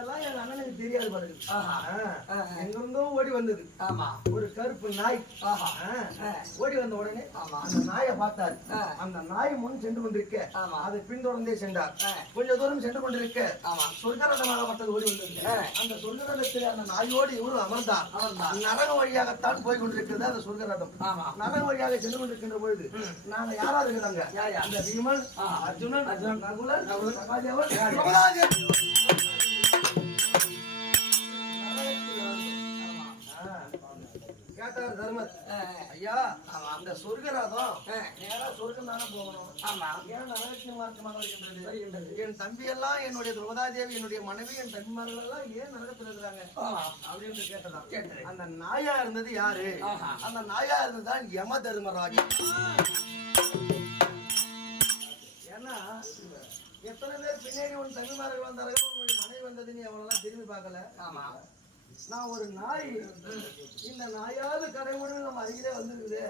இதெல்லாம் எங்க அண்ணனுக்கு தெரியாது பாருங்க. எங்கிருந்தோ ஓடி வந்தது ஆமா ஒரு கருப்பு நாய். ஓடி வந்த உடனே ஆமா. அந்த நாயை பார்த்தார். அந்த நாய் முன் சென்று கொண்டிருக்க ஆமா. அதை பின்தொடர்ந்தே சென்றார். கொஞ்ச தூரம் சென்று கொண்டிருக்க ஆமா. சொர்க்கரதமாகப்பட்டது ஓடி ஆ. அந்த சொர்க்கரதத்தில் அந்த நாயோடு இவரும் அமர்ந்தார். நரக வழியாகத்தான் போய் கொண்டிருக்கிறது அந்த சொர்க்கரதம். நரக வழியாக சென்று கொண்டிருக்கின்ற பொழுது நாங்க யாரா இருக்கிறாங்க? இந்த பீமன் ஆ. அர்ஜுனன் அர்ஜுனன், நகுலன் நகுலன், கேட்டார் தர்மர் ஐயா அந்த சொர்க்கரதம். நேரா சொர்க்கம் தானே போகணும். ஆமா. ஏன் நரகத்தின் மார்க்கமாக வருகின்றது. என் தம்பி எல்லாம் என்னுடைய துரோதாதேவி என்னுடைய மனைவி என் தம்பிமார்கள் எல்லாம் ஏன் நரகத்தில் இருக்கிறாங்க அப்படின்னு கேட்டதான். கேட்டது. அந்த நாயா இருந்தது யாரு. அந்த நாயா இருந்ததுதான் யம தர்மராஜ். ஏன்னா எத்தனை பேர் பின்னாடி உன் தம்பிமார்கள் வந்தார்கள் உன்னுடைய மனைவி வந்தது நீ அவனெல்லாம் திரும்பி பார்க்கல? ஆமா. நான் ஒரு நாய். இந்த நாயாவது கடைமுறையில் நம்ம வந்துருக்குது.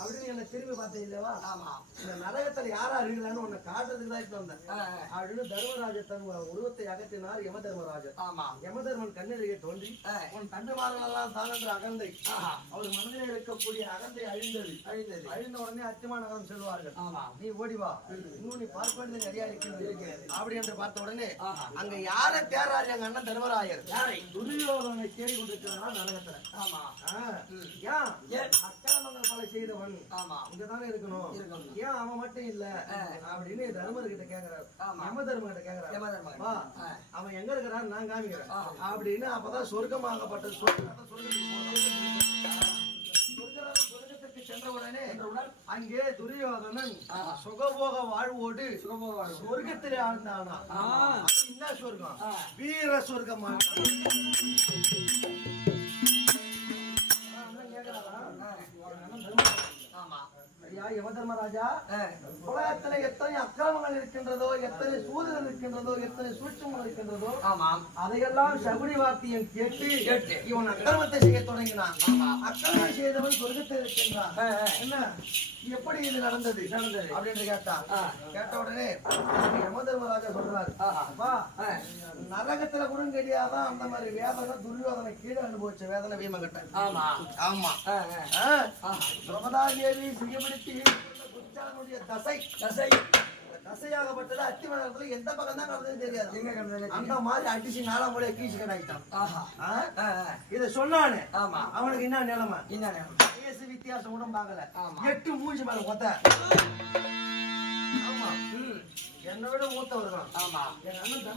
அப்படின்னு என்ன திரும்பி பார்த்தேன் இல்லையா ஆமா இந்த நரகத்துல யாரா இருக்கிறான்னு உன்னை காட்டுறதுக்கு தான் இப்ப வந்தேன். அப்படின்னு தர்மராஜர் தன் உருவத்தை அகற்றினார் யம தர்மராஜர் ஆமா யமதர்மன் கண்ணெதிரே தோன்றி ஆ. உன் தண்டுமார்கள் எல்லாம் தான் என்ற அகந்தை. அவர் மனதில் இருக்கக்கூடிய அகந்தை அழிந்தது அழிந்தது. அழிந்த உடனே அச்சமான நகரம் செல்வார்கள் ஆமா நீ ஓடி வா இன்னும் நீ பார்க்க வேண்டியது நிறைய இருக்கிறது அப்படி என்று பார்த்த உடனே. அங்க யாரை தேர்றாரு எங்க அண்ணன் தர்மராயர் யாரை? துரியோதனை தேடி கொண்டிருக்கிறாரா நரகத்துல ஆமா. ஏன் ஏன்? அக்கிரமங்கள் பல செய்தவன் ஆமா இங்கதானே இருக்கணும். ஏன் அவன் மட்டும் இல்ல அப்படின்னு தர்மர் கிட்ட கேக்குறாரு. யம தர்ம கிட்ட கேக்குறாரு. அவன் எங்க இருக்கிறான் நான் காமிக்கிறேன். அப்படின்னு அப்பதான் சொர்க்கமாகப்பட்டது சொர்க்கம் சொர்க்கத்துக்கு சென்ற உடனே அங்கே துரியோதனன். சுகபோக வாழ்வோடு சுகபோக. சொர்க்கத்திலே ஆழ்ந்தானா என்ன சொர்க்கம். வீர சொர்க்கம் ஐயா யமதர்மராஜா ஆ. உலகத்துல எத்தனை அக்கிரமங்கள் இருக்கின்றதோ எத்தனை சூதுகள் இருக்கின்றதோ எத்தனை சூட்சங்கள் இருக்கின்றதோ ஆமா அதையெல்லாம் சகுனி வார்த்தையும் கேட்டு கேட்டு. இவன் அக்கிரமத்தை செய்ய தொடங்கினான். அக்கிரமம் செய்தவன் சொர்க்கத்தில் இருக்கின்றான். என்ன எப்படி இது நடந்தது நடந்தது. அப்படின்னு கேட்டான் ஆ. கேட்ட உடனே யமதர்மராஜா சொல்றாரு. நரகத்துல கூட கிடையாதான் அந்த மாதிரி வேதனை துரியோதனை கீழே அனுபவிச்ச வேதனை வீமகட்ட ஆமா ஆமா ஆ, ஆ. ஆ. சிங்கப்படுத்தி குச்சாலனுடைய தசை தசை. தசையாகப்பட்டது அத்திமரத்துல எந்த பக்கம் தான் நடந்ததுன்னு தெரியாது. எங்க கிடந்தது? அந்த மாதிரி அடிச்சு நாலாம் முறையை கீச்சு கடாயிட்டான் ஆஹா. இதை சொன்னானே. ஆமா. அவனுக்கு என்ன நிலைமை? என்ன நேரம்? வயசு வித்தியாசம் கூட பார்க்கல. எட்டு மூஞ்சி மேல கொத்த. ஆமா. என்னை விட மூத்தவர் தான். ஆமா. என் அண்ணன்